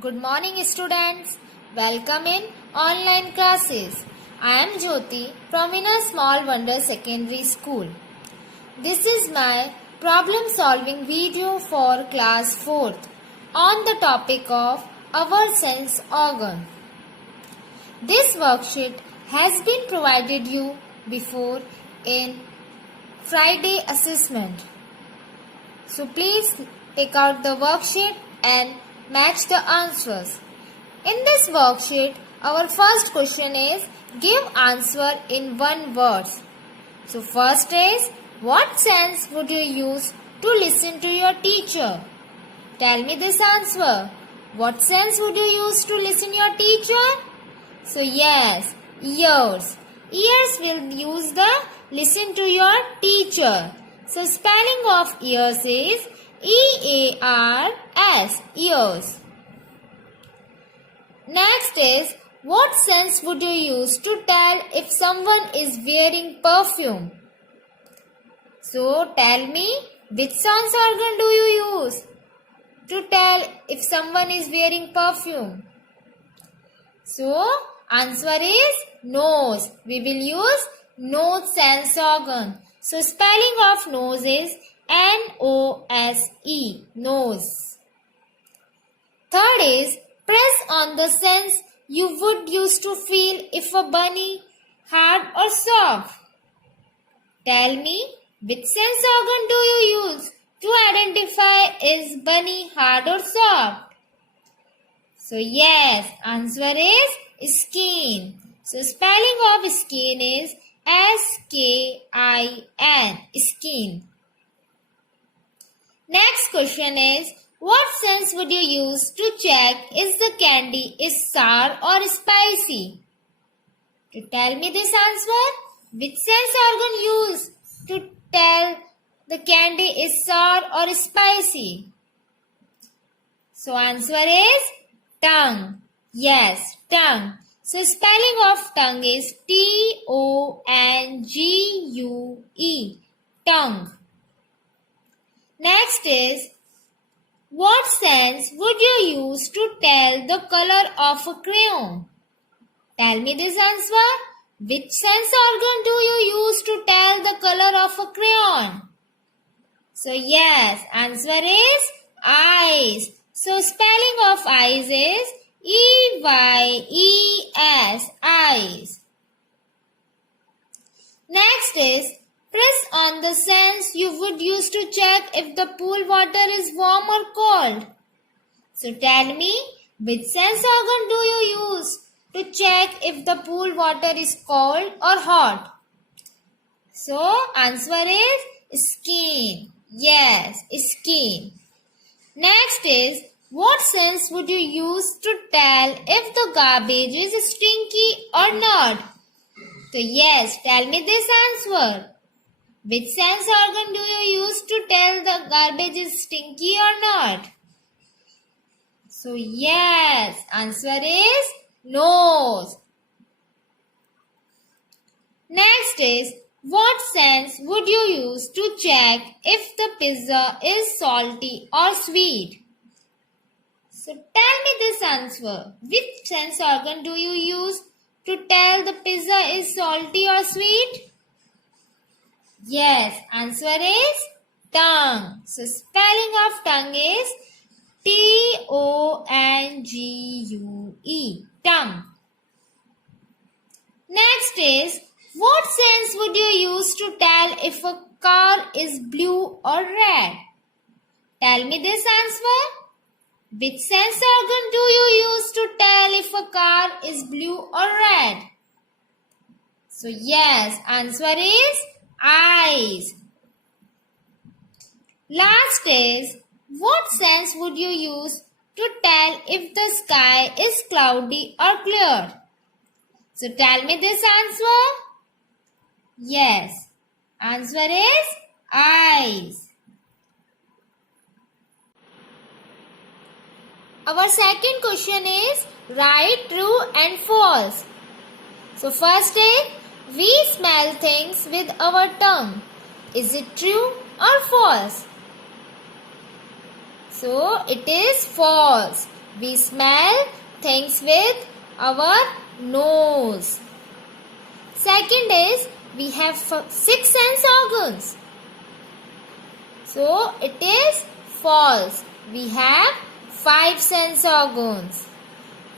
Good morning, students. Welcome in online classes. I am Jyoti from Inner Small Wonder Secondary School. This is my problem solving video for class 4th on the topic of our sense organ. This worksheet has been provided you before in Friday assessment. So please take out the worksheet and match the answers. In this worksheet, our first question is give answer in one word. So first is what sense would you use to listen to your teacher? Tell me this answer. What sense would you use to listen your teacher? So yes, ears. Ears will use the listen to your teacher. So spelling of ears is E-A-R-S, ears. Next is, what sense would you use to tell if someone is wearing perfume? So tell me, which sense organ do you use to tell if someone is wearing perfume? So answer is nose. We will use nose sense organ. So spelling of nose is N-O-S-E, nose. Third is, press on the sense you would use to feel if a bunny hard or soft. Tell me, which sense organ do you use to identify is bunny hard or soft? So yes, answer is skin. So spelling of skin is S-K-I-N, skin. Next question is, what sense would you use to check if the candy is sour or spicy? To tell me this answer, which sense organ use to tell the candy is sour or spicy? So answer is tongue. Yes, tongue. So spelling of tongue is T-O-N-G-U-E, tongue. Next is, what sense would you use to tell the color of a crayon? Tell me this answer. Which sense organ do you use to tell the color of a crayon? So yes, answer is eyes. So spelling of eyes is E-Y-E-S, eyes. Next is, press on the sense you would use to check if the pool water is warm or cold. So tell me, which sense organ do you use to check if the pool water is cold or hot? So answer is skin. Yes, skin. Next is, what sense would you use to tell if the garbage is stinky or not? So yes, tell me this answer. Which sense organ do you use to tell the garbage is stinky or not? So yes, answer is nose. Next is, what sense would you use to check if the pizza is salty or sweet? So tell me this answer. Which sense organ do you use to tell the pizza is salty or sweet? Yes, answer is tongue. So spelling of tongue is T-O-N-G-U-E, tongue. Next is, what sense would you use to tell if a car is blue or red? Tell me this answer. Which sense organ do you use to tell if a car is blue or red? So yes, answer is eyes. Last is, what sense would you use to tell if the sky is cloudy or clear? So tell me this answer. Yes, answer is eyes. Our second question is write true and false. So first is, we smell things with our tongue. Is it true or false? So it is false. We smell things with our nose. Second is we have 6 sense organs. So it is false. We have 5 sense organs.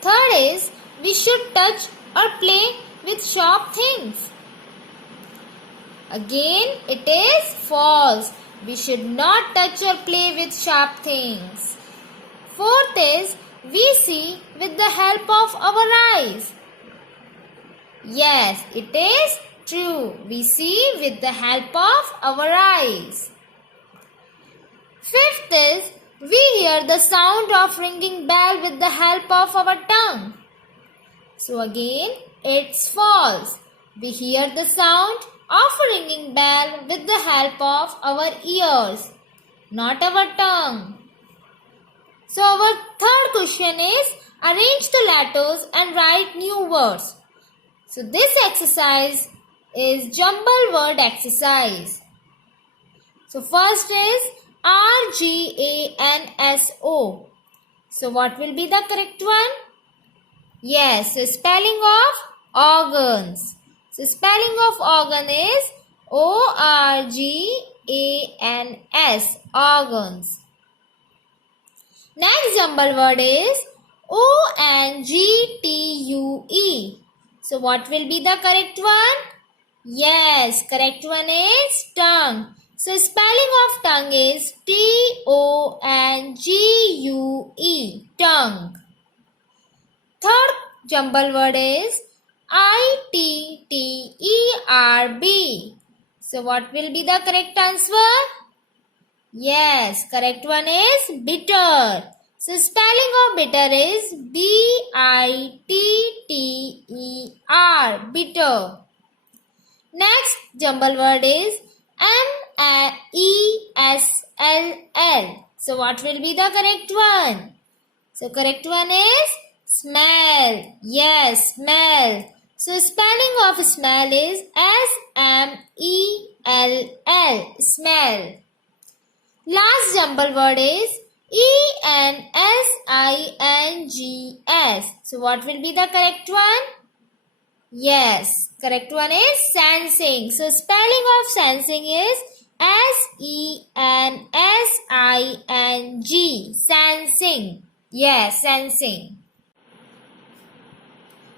Third is we should touch or play with sharp things. Again, it is false. We should not touch or play with sharp things. Fourth is we see with the help of our eyes. Yes, it is true. We see with the help of our eyes. Fifth is we hear the sound of ringing bell with the help of our tongue. So again, it's false. We hear the sound of a ringing bell with the help of our ears, not our tongue. So our third question is arrange the letters and write new words. So this exercise is jumble word exercise. So first is RGANSO. So what will be the correct one? Yes, so spelling of organs. So spelling of organ is ORGANS, organs. Next jumble word is ONGTUE. So what will be the correct one? Yes, correct one is tongue. So spelling of tongue is TONGUE, tongue. Third jumble word is ITTERB. So what will be the correct answer? Yes, correct one is bitter. So spelling of bitter is BITTER, bitter. Next jumble word is MESSLL. So what will be the correct one? So correct one is smell. Yes, smell. So spelling of smell is SMELL, smell. Last jumble word is ENSINGS. So what will be the correct one? Yes, correct one is sensing. So spelling of sensing is SENSING, sensing. Yes, sensing.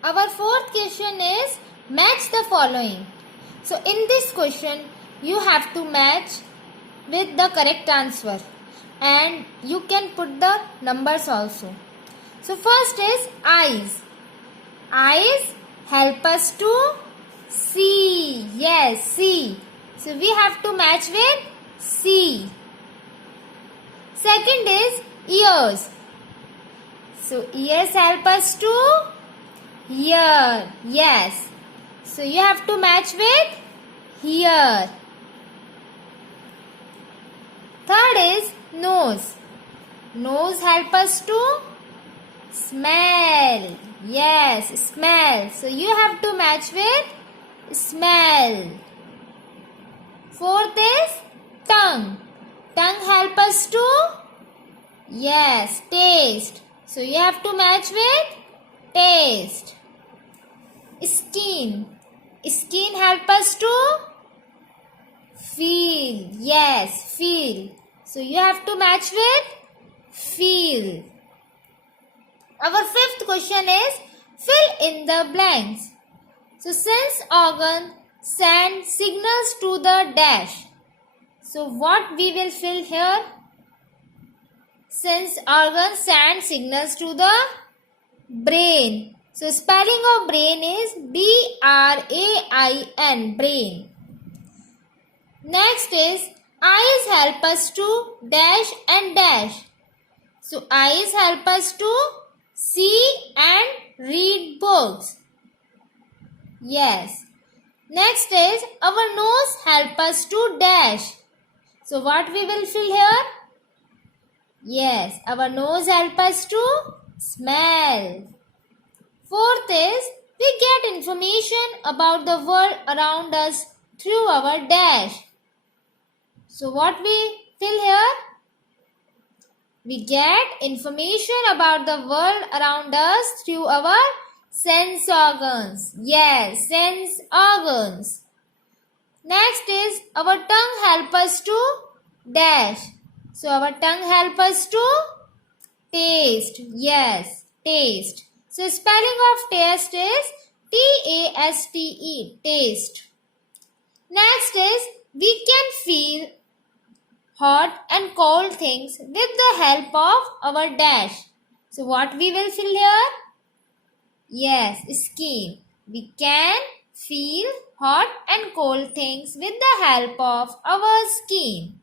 Our fourth question is match the following. So in this question you have to match with the correct answer and you can put the numbers also. So first is eyes. Eyes help us to see. Yes, see. So we have to match with see. Second is ears. So ears help us to hear. Yes. So you have to match with hear. Third is nose. Nose help us to smell. Yes, smell. So you have to match with smell. Fourth is tongue. Tongue help us to taste. So you have to match with taste. Skin. Skin help us to feel. Yes, feel. So you have to match with feel. Our fifth question is fill in the blanks. So sense organ send signals to the dash. So what we will fill here? Sense organ send signals to the brain. So spelling of brain is BRAIN, brain. Next is eyes help us to dash and dash. So eyes help us to see and read books. Yes. Next is our nose help us to dash. So what we will fill here? Yes, our nose help us to smell. Fourth is we get information about the world around us through our dash. So what we fill here? We get information about the world around us through our sense organs. Yes, sense organs. Next is our tongue help us to dash. So our tongue help us to taste. Yes, taste. So spelling of taste is T-A-S-T-E, taste. Next is we can feel hot and cold things with the help of our dash. So what we will feel here? Yes, skin. We can feel hot and cold things with the help of our skin.